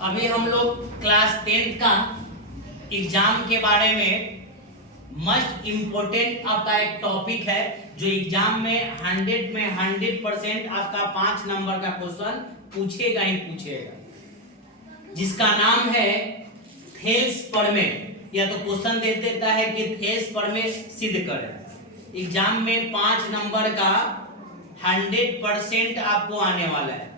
अभी हम लोग क्लास 10th का एग्जाम के बारे में मस्ट इम्पोर्टेंट आपका एक टॉपिक है जो एग्जाम में 100% आपका 5 नंबर का क्वेश्चन पूछेगा ही पूछेगा, जिसका नाम है थेल्स प्रमेय। या तो क्वेश्चन दे देता है कि थेल्स प्रमेय सिद्ध करें। एग्जाम में 5 नंबर का 100% आपको आने वाला है।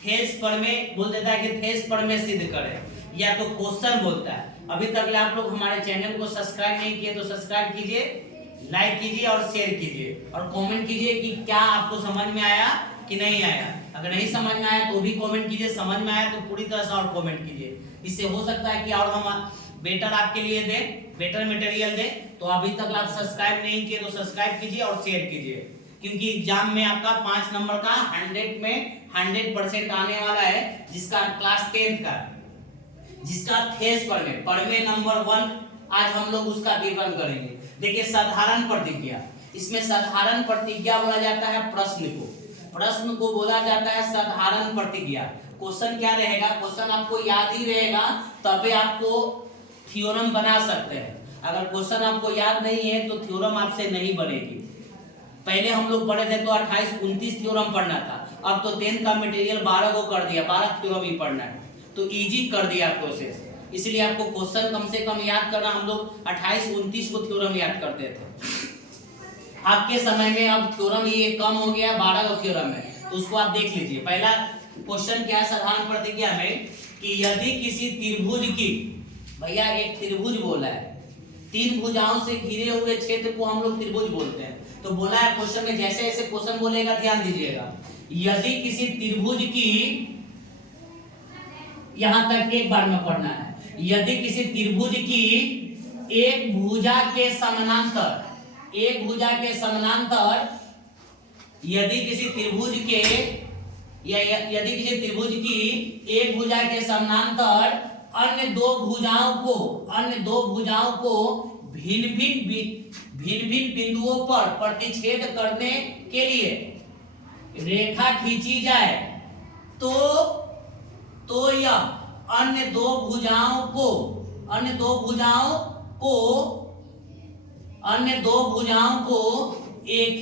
थेल्स प्रमेय बोल देता है कि थेल्स प्रमेय सिद्ध करें, या तो क्वेश्चन बोलता है। अभी तक आप लोग हमारे चैनल को सब्सक्राइब नहीं किए तो सब्सक्राइब कीजिए, लाइक कीजिए और शेयर कीजिए और कमेंट कीजिए कि क्या आपको समझ में आया कि नहीं आया। अगर नहीं समझ में आया तो भी कमेंट कीजिए, समझ में आया तो पूरी तरह से और कमेंट कीजिए। इससे हो सकता है कि और हम बेटर आपके लिए दें, बेटर मटेरियल दें। तो अभी तक आप सब्सक्राइब नहीं किए तो सब्सक्राइब कीजिए और शेयर कीजिए, क्योंकि एग्जाम में आपका 5 नंबर का 100 में 100% आने वाला है, जिसका क्लास 10th का, जिसका थेल्स प्रमेय नंबर 1 आज हम लोग उसका विवरण करेंगे। देखिए, साधारण प्रतिज्ञा, इसमें साधारण प्रतिज्ञा बोला जाता है प्रश्न को बोला जाता है साधारण प्रतिज्ञा। क्वेश्चन क्या रहेगा, क्वेश्चन आपको याद ही रहेगा तभी आपको थ्योरम बना सकते हैं। अगर क्वेश्चन आपको याद नहीं है तो थ्योरम आपसे नहीं बनेगी। पहले हम लोग पढ़े थे तो 28-29 थ्योरम पढ़ना था, अब तो 10th का मटेरियल 12 को कर दिया, 12 थ्योरम ही पढ़ना है, तो इजी कर दिया प्रोसेस। इसलिए आपको क्वेश्चन कम से कम याद करना, हम लोग 28-29 को थ्योरम याद करते थे। आपके समय में अब थ्योरम ये कम हो गया, 12 का थ्योरम है, तो उसको आप देख लीजिए। पहला क्वेश्चन क्या है साधारण प्रतिज्ञा में कि यदि किसी त्रिभुज की, भैया एक त्रिभुज बोला है, 3 भुजाओं से घिरे हुए क्षेत्र को हम लोग त्रिभुज बोलते हैं। तो बोला है क्वेश्चन में, जैसे जैसे क्वेश्चन बोलेगा ध्यान दीजिएगा। यदि किसी त्रिभुज की, यहां तक एक बार में पढ़ना है, यदि किसी त्रिभुज की एक भुजा के समानांतर, यदि किसी त्रिभुज के यदि किसी त्रिभुज की एक भुजा के समानांतर अन्य दो भुजाओं को भिन्न भिन्न बिंदुओं पर प्रतिच्छेद करने के लिए रेखा खींची जाए, तो यह अन्य दो भुजाओं को एक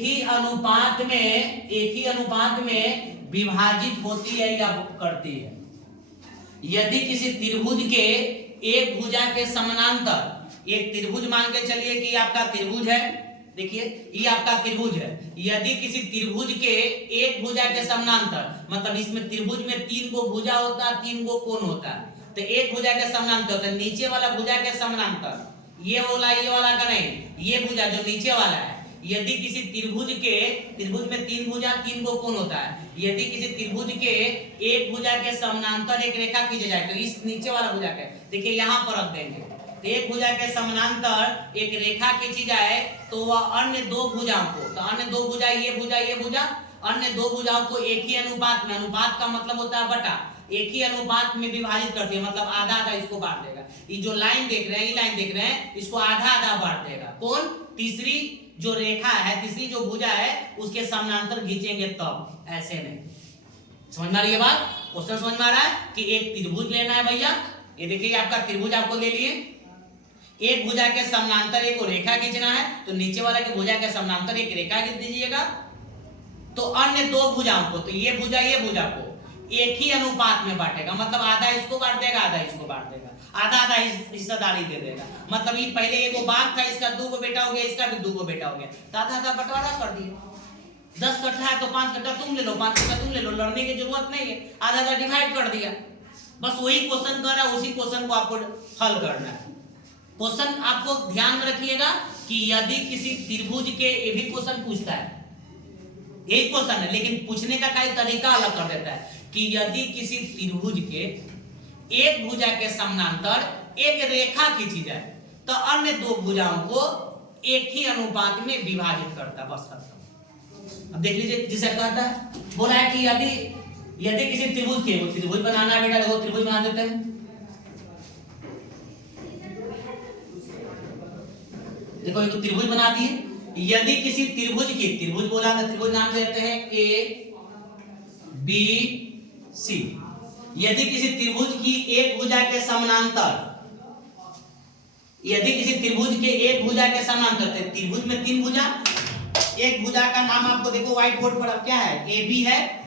ही अनुपात में विभाजित होती है या करती है। यदि किसी त्रिभुज के एक भुजा के समानांतर, एक त्रिभुज मान के चलिए कि आपका त्रिभुज है, देखिए ये आपका त्रिभुज है। यदि किसी त्रिभुज के एक भुजा के समानांतर, मतलब इसमें त्रिभुज में 3 को भुजा होता है, 3 को कोण होता है, तो एक भुजा के समानांतर होता है, नीचे वाला भुजा के समानांतर, ये वाला का नहीं, ये भुजा जो नीचे वाला है। यदि किसी त्रिभुज में 3 भुजा, 3 को कोण होता है, यदि किसी त्रिभुज के एक भुजा के समानांतर एक रेखा खींची जाए, तो इस नीचे वाला भुजा के, देखिए यहाँ पर रख देंगे, तो एक भुजा के समानांतर एक रेखा खींची जाए तो वह अन्य दो भुजाओं को, तो अन्य दो भुजा, ये भुजा, अन्य दो भुजाओं को एक ही अनुपात में, अनुपात का मतलब होता है बटा, एक ही अनुपात में विभाजित करती है, मतलब आधा आधा इसको बांट देगा। ये जो लाइन देख रहे हैं, ये लाइन देख रहे हैं, इसको आधा आधा बांट देगा। कौन? तीसरी जो रेखा है, तीसरी जो भुजा है, उसके समानांतर खींचेंगे तब, ऐसे नहीं। समझ में आ रही है बात? क्वेश्चन समझ में आ रहा है कि एक त्रिभुज लेना है भैया। ये देखिए आपका त्रिभुज आपको ले लिए, एक भुजा के समानांतर एक रेखा खींचना है, तो नीचे वाला के भुजा के समानांतर एक रेखा खींच दीजिएगा, तो अन्य दो भुजाओं को, तो ये भुजा को एक ही अनुपात में बांटेगा, मतलब आधा इसको बांट देगा, आधा इसको बांट देगा, आधा आधा हिस्सेदारी दे देगा। मतलब ये पहले एक बाग था, इसका 2 बेटा हो गया, इसका भी 2 बेटा हो गया, तो आधा आधा बंटवारा कर दिया। 10 कट्ठा है तो 5 कट्ठा तुम ले लो, 5 कट्ठा तुम ले लो, लड़ने की जरूरत नहीं है, आधा आधा डिवाइड कर दिया। बस वही क्वेश्चन कर रहा है, उसी क्वेश्चन को आपको हल करना है। क्वेश्चन आपको ध्यान में रखिएगा कि यदि किसी त्रिभुज के, ये भी क्वेश्चन पूछता है, यही क्वेश्चन है, लेकिन पूछने का कई तरीका अलग कर देता है कि यदि किसी त्रिभुज के एक भुजा के समानांतर एक रेखा खींची जाए तो अन्य दो भुजाओं को एक ही अनुपात में विभाजित करता है, बस खत्म। अब देख लीजिए, जिसे कहता है, बोला है कि यदि किसी त्रिभुज के, वो त्रिभुज बनाना है बेटा, देखो त्रिभुज बना देते हैं, देखो एक त्रिभुज बना दिए। यदि किसी त्रिभुज की, त्रिभुज बोला था, त्रिभुज नाम देते हैं A B C, यदि किसी त्रिभुज की एक भुजा के समानांतर, यदि किसी त्रिभुज के एक भुजा के समानांतर, त्रिभुज में 3 भुजा, एक भुजा का नाम आपको देखो व्हाइट बोर्ड पर अब क्या है, ए बी है,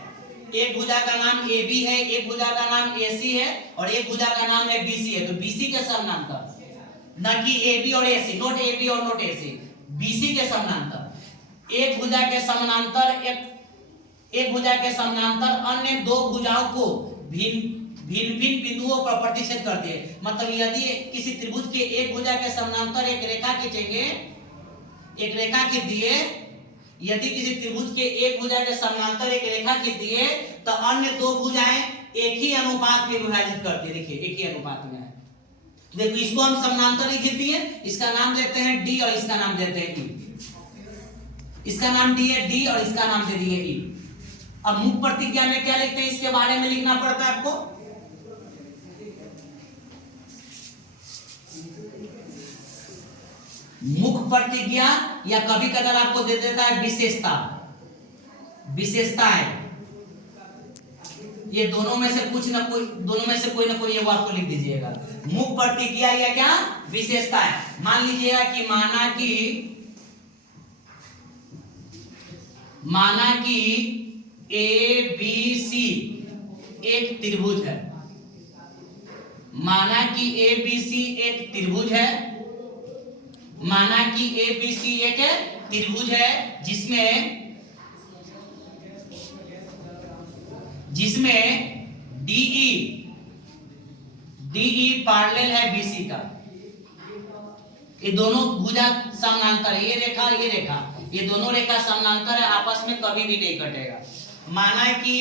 एक भुजा का नाम ए बी है, एक भुजा का नाम ए सी है और एक भुजा का नाम है बी सी है। तो बी सी के समानांतर, न कि ए बी और A C, not A B और not A C, B C के समानांतर, एक भुजा के समानांतर एक भुजा के समानांतर अन्य 2 भुजाओं को भिन्न भिन्न बिंदुओं पर प्रतिच्छेद करती है। मतलब यदि किसी त्रिभुज के एक भुजा के समानांतर एक रेखा खींचेंगे, एक रेखा खींच दिए, यदि किसी त्रिभुज के एक भुजा के समानांतर एक रेखा खींच दिए तो अन्य 2 भुजाएं एक ही अनुपात में विभाजित करती है। देखिए एक ही अनुपात में है। देखो इसको हम समानांतर लिख दिए, इसका नाम देते हैं डी और इसका नाम देते हैं ई। इसका नाम डी है, डी और इसका नाम दे दिए ई। अब मुख प्रतिज्ञा में क्या लिखते हैं, इसके बारे में लिखना पड़ता है आपको। मुख प्रतिज्ञा या कभी कदार आपको दे देता है विशेषता, विशेषताएं। ये दोनों में से कुछ ना कोई, दोनों में से कोई ना कोई ये वो आपको लिख दीजिएगा। मुख प्रतिज्ञा या क्या विशेषताएं। मान लीजिएगा कि माना कि ए बी सी एक त्रिभुज है, माना कि ए बी सी एक त्रिभुज है, माना कि ए बी सी एक त्रिभुज है जिसमें डीई पैरेलल है बीसी का। ये दोनों भुजा समानांतर है, ये रेखा ये दोनों रेखा समानांतर है, आपस में कभी भी नहीं कटेगा। माना कि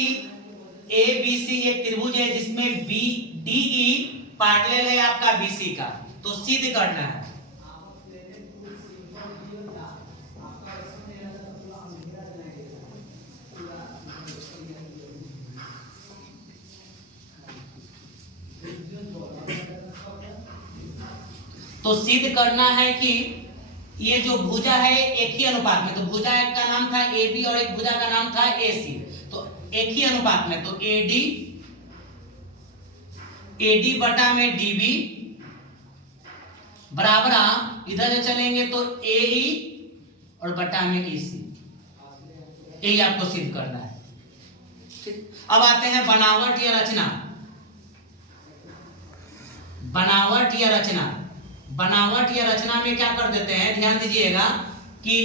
ए बी सी एक त्रिभुज है जिसमें बी डीई पैरेलल है आपका बीसी का। तो सिद्ध करना है, तो सिद्ध करना है कि ये जो भुजा है एक ही अनुपात में, तो भुजा एक का नाम था ए बी और एक भुजा का नाम था ए सी, तो एक ही अनुपात में, तो एडी बटा में डीबी बराबर इधर से चलेंगे तो एई और बटा में ईसी। यही आपको सिद्ध करना है। अब आते हैं बनावट या रचना। बनावट या रचना, बनावट या रचना में क्या कर देते हैं, ध्यान दीजिएगा कि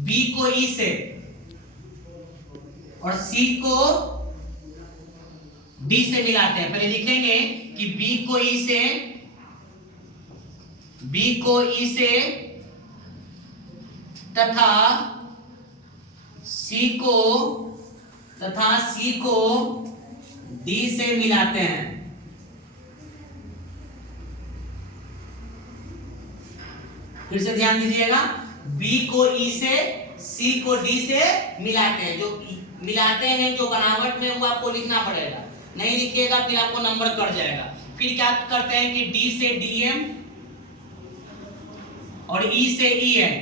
B को E से और C को D से मिलाते हैं। पहले लिखेंगे कि B को E से तथा C को D से मिलाते हैं। फिर से ध्यान दीजिएगा, B को E से, C को D से मिलाते हैं। जो मिलाते हैं जो बनावट में वो आपको लिखना पड़ेगा, नहीं लिखिएगा फिर आपको नंबर कट जाएगा। फिर क्या करते हैं कि D से DM और E से EN,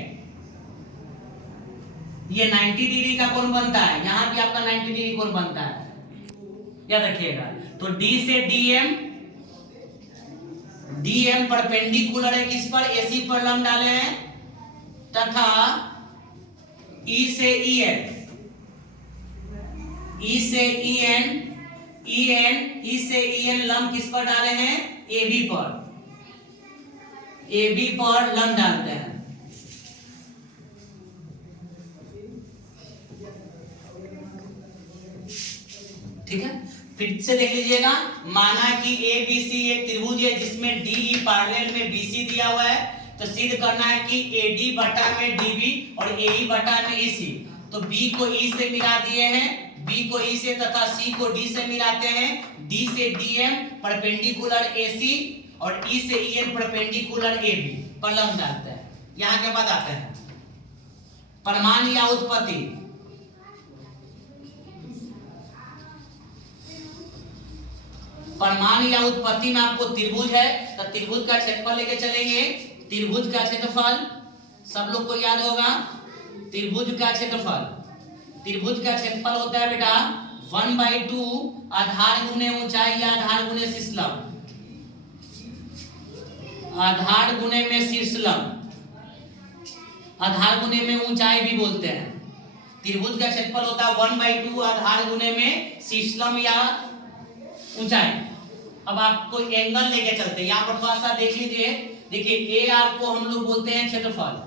ये 90 डिग्री का कोण बनता है। यहां भी आपका 90 डिग्री कोण बनता है, याद रखिएगा। तो D से DM परपेंडिकुलर है किस पर, AC पर लंब डाले हैं, तथा E से EN लंब किस पर डाले हैं, AB पर लंब डालते हैं। ठीक है, फिर से देख लीजिएगा। माना कि ABC एक त्रिभुज है जिसमें DE पैरेलल में BC दिया हुआ है, तो सिद्ध करना है कि AD बटा में DB और AE बटा में EC। तो B को E से मिला दिए हैं, B को E से तथा C को D से मिलाते हैं। D से DM परपेंडिकुलर AC और E से EN परपेंडिकुलर AB पर लंब डालते हैं। यहाँ के बाद आते हैं परिमाण या उत्पत्ति। परिमाण या उत्पत्ति में आपको त्रिभुज है तो त्रिभुज का क्षेत्रफल लेके चलेंगे। त्रिभुज का क्षेत्रफल सब लोग को याद होगा, त्रिभुज का क्षेत्रफल होता है बेटा 1/2 आधार गुने ऊंचाई या आधार गुने शीर्षलंब, आधार गुने में शीर्षलंब, आधार गुने में ऊंचाई भी बोलते हैं। त्रिभुज का क्षेत्रफल होता है 1/2 आधार गुने में शीर्षलंब या ऊंचाई। अब आपको एंगल लेके चलते हैं, यहाँ पर थोड़ा सा देख लीजिए। देखिए ए आर को हम लोग बोलते हैं क्षेत्रफल,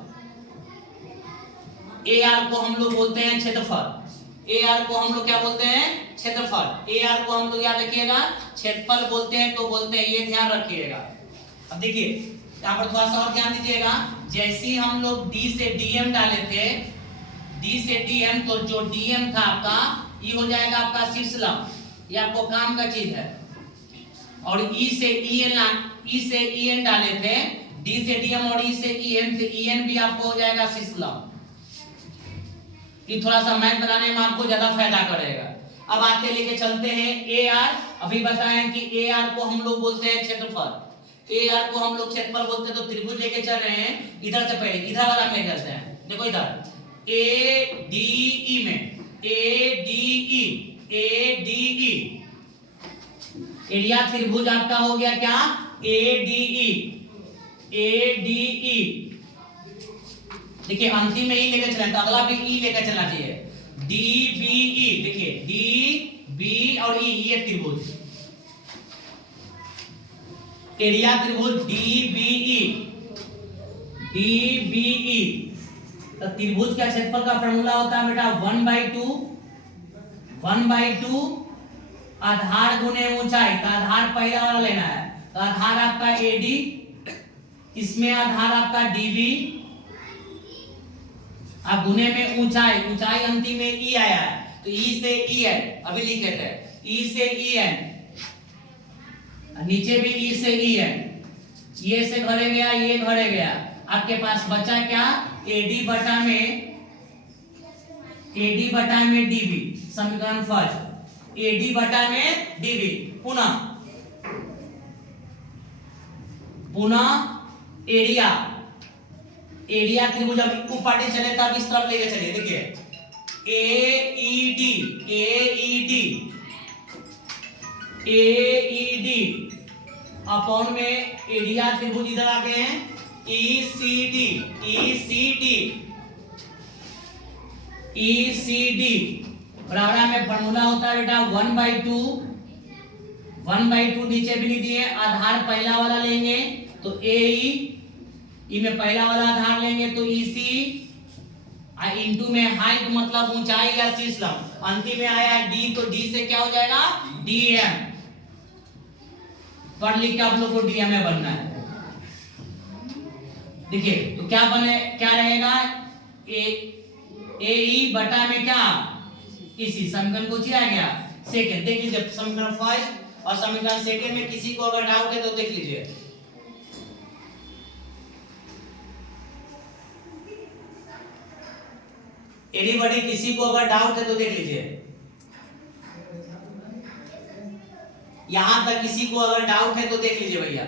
ए आर को हम लोग बोलते हैं क्षेत्रफल, ए आर को हम लोग क्या बोलते हैं क्षेत्रफल। ए आर को हम लोग याद रखिएगा क्षेत्रफल बोलते हैं तो बोलते हैं, ये ध्यान रखिएगा। अब देखिए यहाँ पर थोड़ा सा और ध्यान दीजिएगा, जैसे ही हम लोग डी से डीएम डाले थे, डी से डीएम, तो जो डीएम था आपका ये हो जाएगा आपका शीर्षलंब, ये आपको काम का चीज है। और ई से ईएन डाले थे, डी से डीएम और ई से ईएन, तो ईएन भी आपको हो जाएगा शीर्षलंब। ये थोड़ा सा मैथ बनाने में आपको ज्यादा फायदा करेगा। अब आते लेके चलते हैं ए आर। अभी बताएं कि ए आर को हम लोग बोलते हैं क्षेत्रफल, ए आर को हम लोग क्षेत्रफल बोलते हैं। तो त्रिभुज लेके चल रहे हैं, इधर से पहले इधर वाला में करते हैं। देखो इधर ए डी ई में, ए डी ई एरिया त्रिभुज आपका हो गया क्या, ए डी ई। देखिए अंतिम में ई लेकर चलना, तो अगला भी ई लेकर चलना चाहिए, डी बी ई। देखिए डी बी और ई, ये त्रिभुज, एरिया त्रिभुज डी बी ई। तो त्रिभुज का क्षेत्रफल का फॉर्मूला होता है बेटा 1/2 आधार गुने ऊंचाई। तो आधार पहला वाला लेना है, तो आधार आपका एडी, इसमें आधार आपका डीबी, अब गुने में ऊंचाई, ऊंचाई अंतिम में ई आया है, तो ई से ई एन अभी लिखे थे, ई से ई एन, नीचे भी ई से ई एन, ये से भरे गया, ये भरे गया। आपके पास बचा क्या, एडी बटा में डीबी। समीकरण फर्स्ट, एडी बटा में डीबी। पुनः एरिया त्रिभुज। अब ऊपर चले तब इस तरफ लेके चलिए। देखिए एईडी अपॉन में एरिया त्रिभुज इधर आ गए हैं, ईसीडी बराबर में फॉर्मूला होता है बेटा 1/2 नीचे भी नहीं दिए, आधार पहला वाला लेंगे तो ई में पहला वाला आधार लेंगे तो ईसी, इंटू में हाइट मतलब ऊंचाई या शीर्षलंब, अंतिम में आया डी, तो डी से क्या हो जाएगा डीएम। पढ़ लिख के आप लोग को डीएम में बनना है। देखिए तो क्या रहेगा, ए बटा में क्या, इसी समीकरण को किया गया सेकंड। देख लीजिए समीकरण फर्स्ट और समीकरण सेकंड में किसी को अगर डाउट है तो देख लीजिए। एनीबॉडी किसी को अगर डाउट है तो देख लीजिए। यहां तक किसी को अगर डाउट है तो देख लीजिए भैया,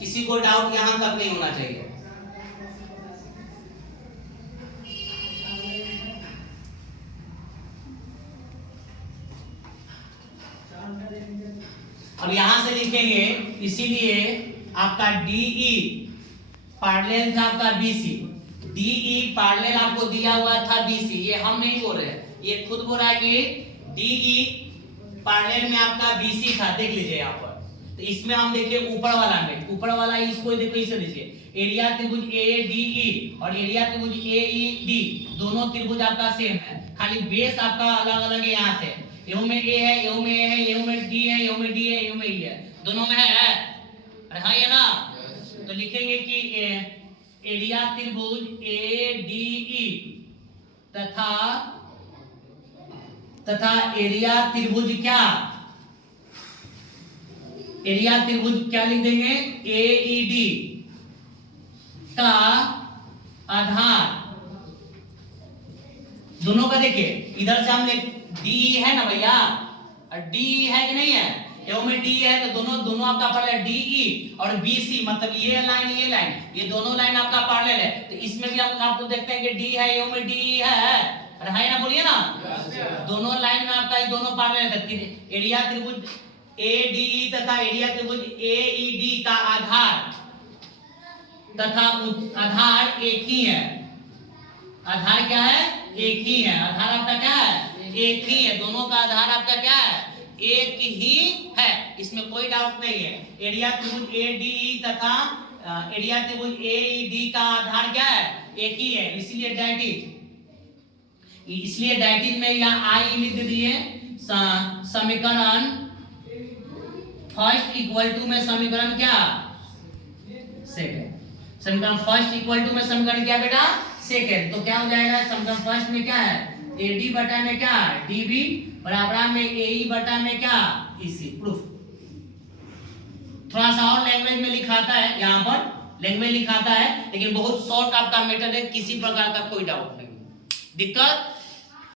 किसी को डाउट यहां तक नहीं होना चाहिए। अब यहां से लिखेंगे, इसीलिए आपका डीई पैरेलल था आपका बीसी, डीई पैरेलल आपको दिया हुआ था बीसी, ये हम नहीं बोल रहे, ये खुद बोल रहा है कि डीई पैरेलल में आपका बीसी था। देख लीजिए यहाँ पर, तो इसमें हम देखिए ऊपर वाला इसको देखो, इसे देखिए एरिया त्रिभुज ए डी ई और एरिया त्रिभुज ए ई डी, दोनों त्रिभुज आपका सेम है, खाली बेस आपका अलग अलग है। यहाँ से एहू में ए है, एहू में ए है, एहू में डी है, एहू में डी है, एहू में ई है, दोनों में है। अरे हाँ ये ना, तो लिखेंगे कि एरिया त्रिभुज ए डी ई तथा एरिया त्रिभुज क्या, एरिया त्रिभुज क्या लिख देंगे, एईडी का आधार दोनों का। देखिए इधर से हमने डी है ना भैया, डी है कि नहीं है, एओ में डी है तो दोनों आपका पैरेलल डीई और बीसी, मतलब ये लाइन ये दोनों लाइन आपका पैरेलल है। तो इसमें भी हम आपको देखते हैं कि डी है, एओ में डी है, अरे है ना, बोलिए ना। दोनों लाइन में आपका ये दोनों पैरेलल है। एरिया त्रिभुज ADE तथा एरिया त्रिभुज AED का आधार तथा आधार एक ही है। आधार क्या है? एक ही है। आधार आपका क्या है? एक ही है। दोनों का आधार आपका क्या है? एक ही है, इसमें कोई डाउट नहीं है। एरिया त्रिभुज ADE तथा एरिया त्रिभुज AED का आधार क्या है? एक ही है। इसलिए डायटिज में यहाँ आई लिख दिए। समीकरण फर्स्ट इक्वल टू में समीकरण क्या? सेकंड। समीकरण फर्स्ट इक्वल टू में समीकरण क्या बेटा? सेकंड। तो क्या हो जाएगा? समीकरण फर्स्ट में क्या है? AD बटा में क्या है? DB बराबर में AE बटा में क्या? EC। प्रूफ थोड़ा सा और लैंग्वेज में लिखाता है, यहाँ पर लैंग्वेज लिखाता है, लेकिन बहुत शॉर्ट आपका मेथड है, किसी प्रकार का कोई डाउट नहीं। दिक्कत